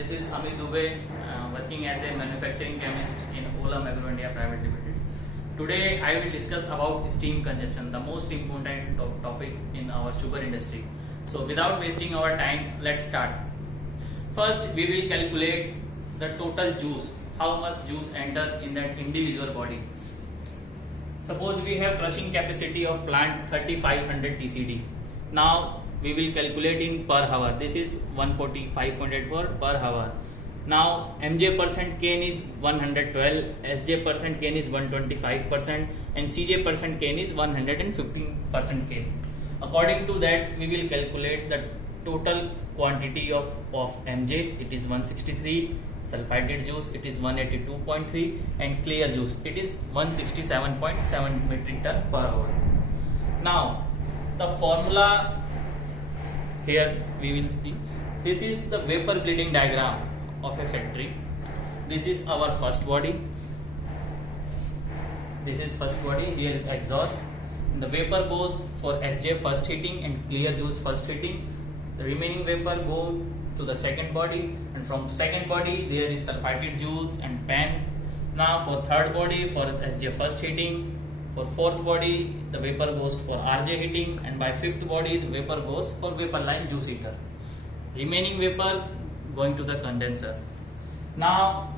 This is Amit Dubey, working as a manufacturing chemist in Olam Agro India Private Limited. Today I will discuss about steam consumption, the most important topic in our sugar industry. So without wasting our time, let's start. First we will calculate the total juice, how much juice enter in that individual body. Suppose we have crushing capacity of plant 3500 TCD. Now we will calculate in per hour. This is 145.84 per hour. Now mj percent cane is 112, sj percent cane is 125%, and cj percent cane is 115% cane. According to that, we will calculate the total quantity of mj. It is 163. Sulfited juice, it is 182.3, and clear juice, it is 167.7 metric ton per hour. Now the formula here we will see. This is the vapor bleeding diagram of a factory. This is our first body. This is first body. Here is exhaust. And the vapor goes for SJ first heating and clear juice first heating. The remaining vapor go to the second body, and from second body there is sulfited juice and pan. Now for third body for SJ first heating. For fourth body the vapor goes for RJ heating, and by fifth body the vapor goes for vapor line juice heater. Remaining vapor going to the condenser. Now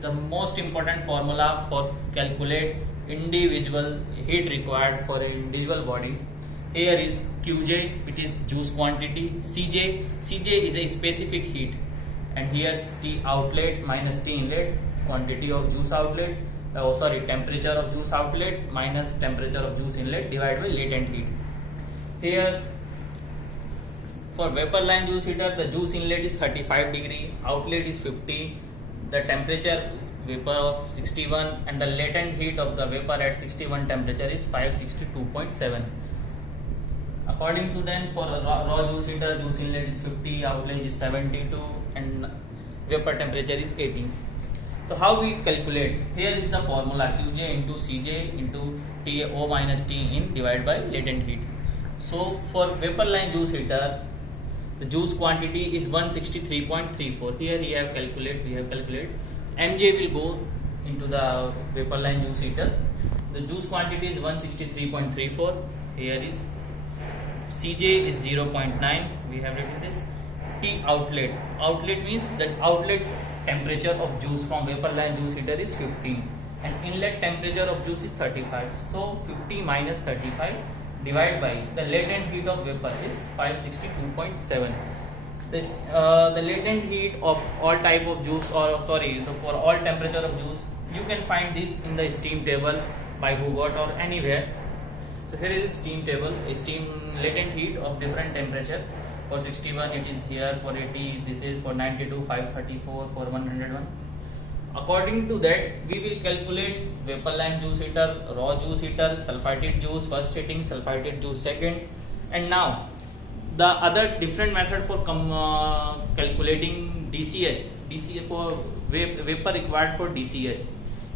the most important formula for calculate individual heat required for an individual body. Here is Qj, it is juice quantity. Cj is a specific heat, and here T outlet minus T inlet, quantity of juice outlet. Temperature of juice outlet minus temperature of juice inlet divided by latent heat. Here for vapor line juice heater, the juice inlet is 35 degree, outlet is 50, the temperature vapor of 61, and the latent heat of the vapor at 61 temperature is 562.7. According to then, for raw juice heater, juice inlet is 50, outlet is 72, and vapor temperature is 18. So how we calculate? Here is the formula: Qj into Cj into Ta minus T in divided by latent heat. So for vapor line juice heater, the juice quantity is 163.34. Here we have calculated. Mj will go into the vapor line juice heater. The juice quantity is 163.34. Here is Cj is 0.9. We have written this. T outlet. Outlet means that outlet temperature of juice from vapor line juice heater is 15, and inlet temperature of juice is 35. So 50 minus 35 divided by the latent heat of vapor is 562.7. This the latent heat of all type of juice, or for all temperature of juice, you can find this in the steam table by Hugot or anywhere. So here is steam table, a steam latent heat of different temperature. For 61 it is here, for 80 this is, for 92 534, for 101. According to that we will calculate vapor line juice heater, raw juice heater, sulfited juice first heating, sulfited juice second. And now the other different method for calculating DCH for vapor required for DCH.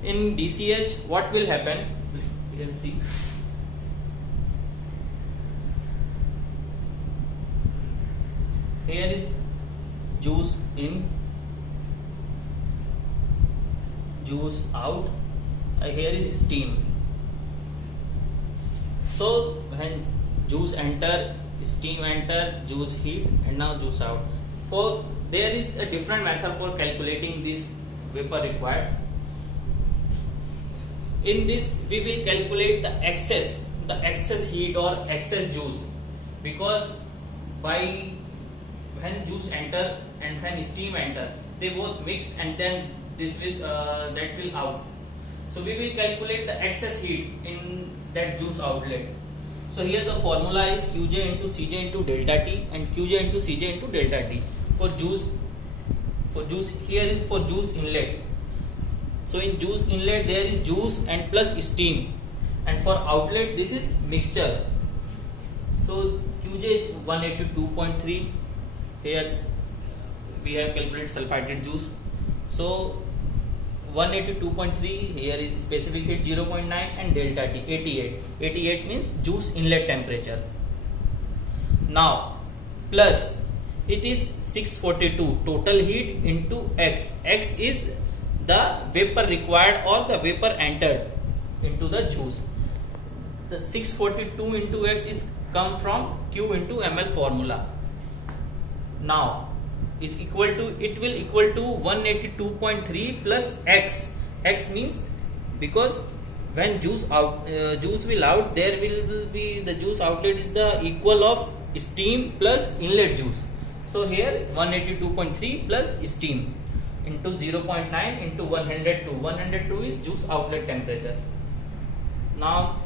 In DCH what will happen? We will see. Here is juice in, juice out. Here is steam. So when juice enter, steam enter, juice heat, and now juice out. So there is a different method for calculating this vapor required. In this we will calculate the excess heat or excess juice, because when juice enter and when steam enter, they both mixed, and then this will that will out. So we will calculate the excess heat in that juice outlet. So here the formula is Qj into Cj into delta T, and Qj into Cj into delta T. For juice here is for juice inlet. So in juice inlet there is juice and plus steam, and for outlet this is mixture. So Qj is 182.3. Here we have calculated sulfited juice. So 182.3, here is specific heat 0.9, and delta T 88. 88 means juice inlet temperature. Now plus it is 642 total heat into x. X is the vapor required or the vapor entered into the juice. The 642 into x is come from Q into ml formula. Now is equal to, it will equal to 182.3 plus x. X means because when juice will out, there will be the juice outlet is the equal of steam plus inlet juice. So here 182.3 plus steam into 0.9 into 102. 102 is juice outlet temperature. Now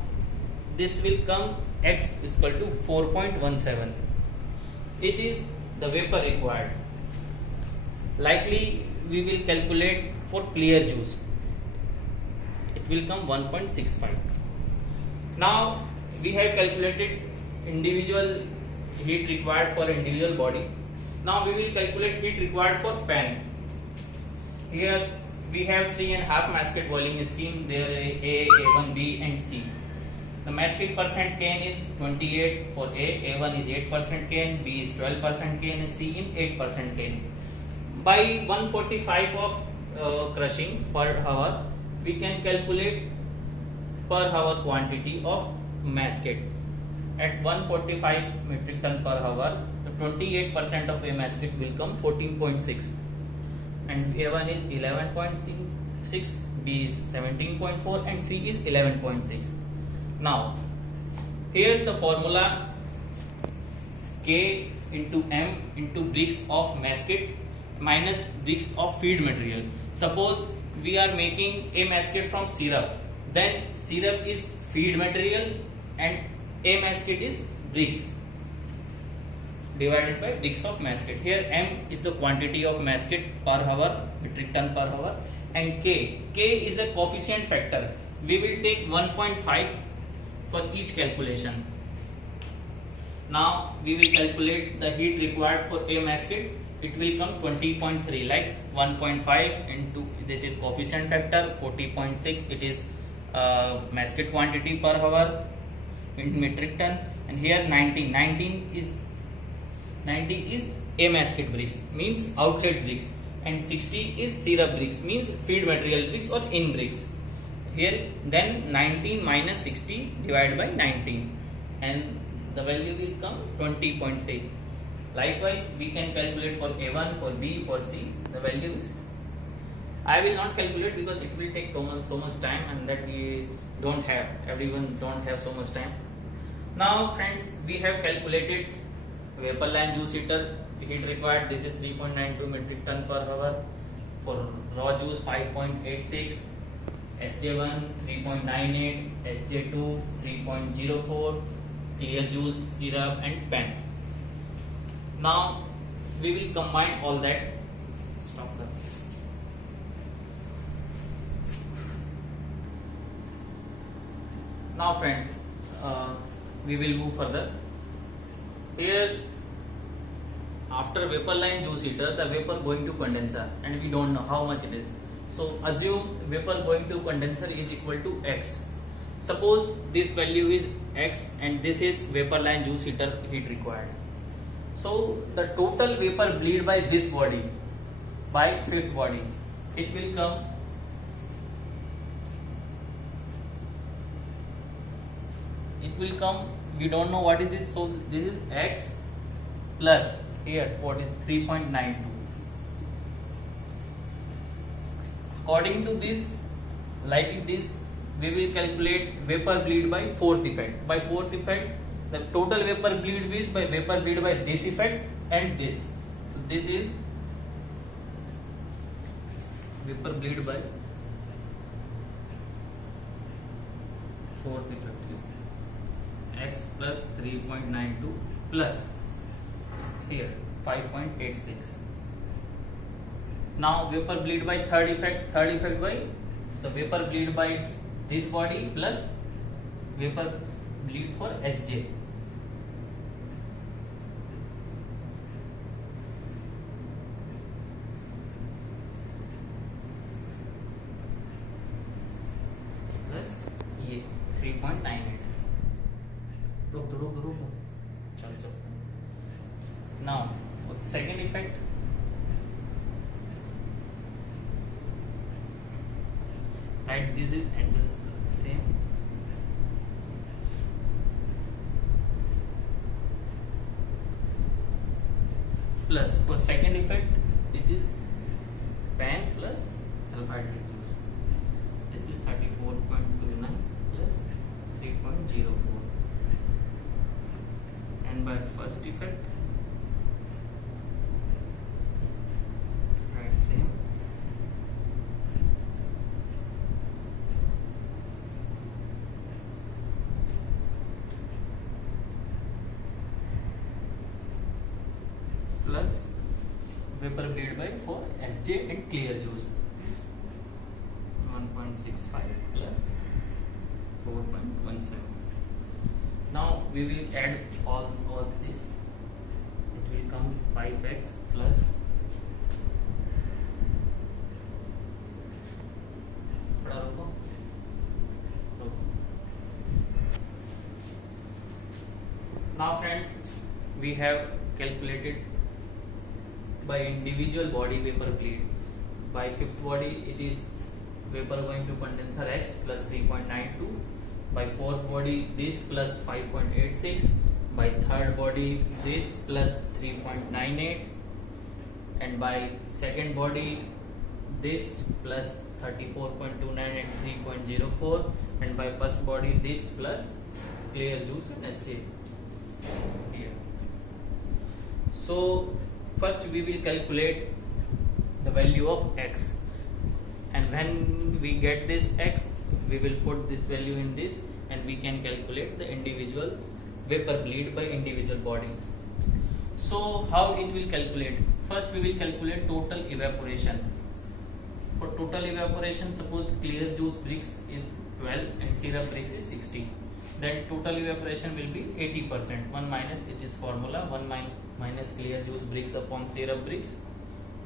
this will come x is equal to 4.17. It is the vapor required. Likely we will calculate for clear juice. It will come 1.65. Now we have calculated individual heat required for individual body. Now we will calculate heat required for pan. Here we have 3.5 masket boiling steam. There A, A1, B and C. The masking percent Kn is 28 for A, A1 is 8% Kn, B is 12% Kn and C in 8% Kn. By 145 of crushing per hour, we can calculate per hour quantity of masket. At 145 metric ton per hour, the 28% of a masket will come 14.6 and A1 is 11.6, B is 17.4 and C is 11.6. Now here the formula K into M into bricks of masket minus bricks of feed material. Suppose we are making a masket from syrup, then syrup is feed material and a masket is bricks divided by bricks of masket. Here M is the quantity of masket per hour, metric ton per hour, and K is a coefficient factor. We will take 1.5 for each calculation. Now we will calculate the heat required for a masket. It will come 20.3, like 1.5 into, this is coefficient factor, 40.6 it is masket quantity per hour in metric ton, and here 90 is a masket bricks, means outlet bricks, and 60 is syrup bricks, means feed material bricks or in bricks. Here then 19 minus 60 divided by 19 and the value will come 20.3. Likewise we can calculate for A1, for B, for C the values. I will not calculate because it will take so much time and that we don't have, everyone don't have so much time. Now friends, we have calculated vapor line juice heater heat required. This is 3.92 metric ton per hour. For raw juice 5.86, SJ1 3.98, SJ2 3.04, clear juice, syrup and pan. Now we will combine all that. Stop that. Now friends, we will move further. Here after vapor line juice heater, the vapor going to condenser and we don't know how much it is. So assume vapor going to condenser is equal to X. Suppose this value is X and this is vapor line juice heater heat required. So the total vapor bleed by this body, by fifth body, it will come we don't know what is this, so this is X plus here what is 3.92. According to this, like this, we will calculate vapor bleed by fourth effect. By fourth effect, the total vapor bleed is by vapor bleed by this effect and this. So this is vapor bleed by fourth effect is X plus 3.92 plus here 5.86. Now vapor bleed by third effect by the vapor bleed by this body plus vapor bleed for SJ. Plus ये 3.98. रुक. Now for second effect, write this is at the same. Plus for second effect, it is pan plus sulfhydrate juice. This is 34.29 plus 3.04. And by first effect, write same. Plus vapor bleed by for SJ and clear juice. 1.65 plus 4.17. Now we will add all this. It will come 5x plus Now friends, we have calculated by individual body vapor bleed. By fifth body, it is vapor going to condenser X plus 3.92. By fourth body, this plus 5.86. By third body, this plus 3.98. And by second body, this plus 34.29 and 3.04. And by first body, this plus clear juice and SJ. Here. So first we will calculate the value of X, and when we get this X, we will put this value in this, and we can calculate the individual vapor bleed by individual body. So how it will calculate? First we will calculate total evaporation. For total evaporation, suppose clear juice Brix is 12 and syrup Brix is 60. Then total evaporation will be 80%. 1 minus, it is formula 1 minus clear juice Brix upon syrup Brix.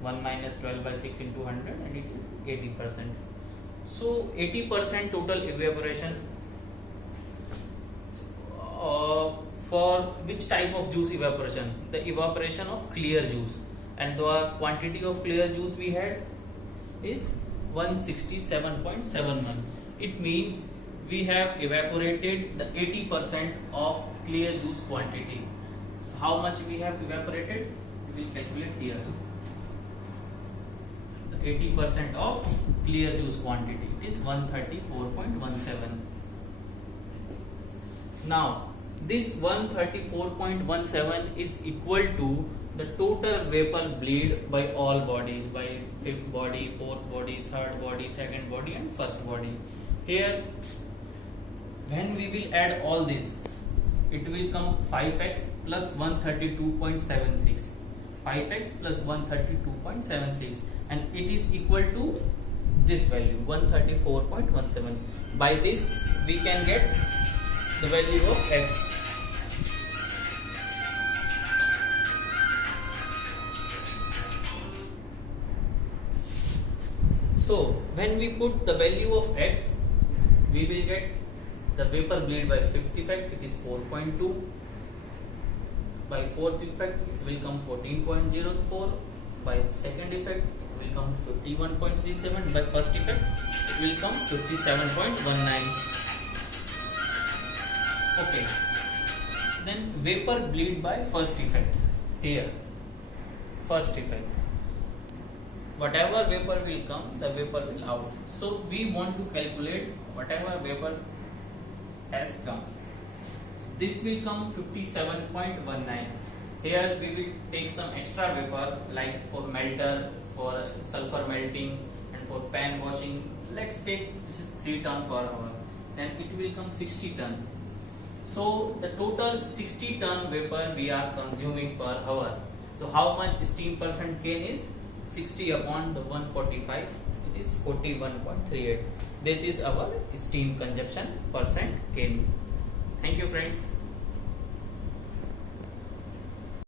1 minus 12 by 6 into 100, and it is 80%. So 80% total evaporation. For which type of juice evaporation? The evaporation of clear juice, and the quantity of clear juice we had is 167.71. It means we have evaporated the 80% of clear juice quantity. How much we have evaporated? We will calculate here. The 80% of clear juice quantity, it is 134.17. Now this 134.17 is equal to the total vapor bleed by all bodies, by fifth body, fourth body, third body, second body and first body. Here when we will add all this, it will come 5x plus 132.76. 5x plus 132.76, and it is equal to this value 134.17. By this we can get the value of X. So when we put the value of X, we will get the vapor bleed by fifth effect, it is 4.2. By fourth effect, it will come 14.04. By second effect, it will come 51.37. By first effect, it will come 57.19. Okay. Then vapor bleed by first effect. Here, first effect. Whatever vapor will come, the vapor will out. So we want to calculate whatever vapor has come. So this will come 57.19. Here we will take some extra vapor, like for melter, for sulfur melting and for pan washing. Let's take this is 3 ton per hour. Then it will come 60 ton. So the total 60 ton vapor we are consuming per hour. So how much steam percent gain is? 60 upon the 145, it is 41.38. This is our steam consumption percent gain. Thank you friends.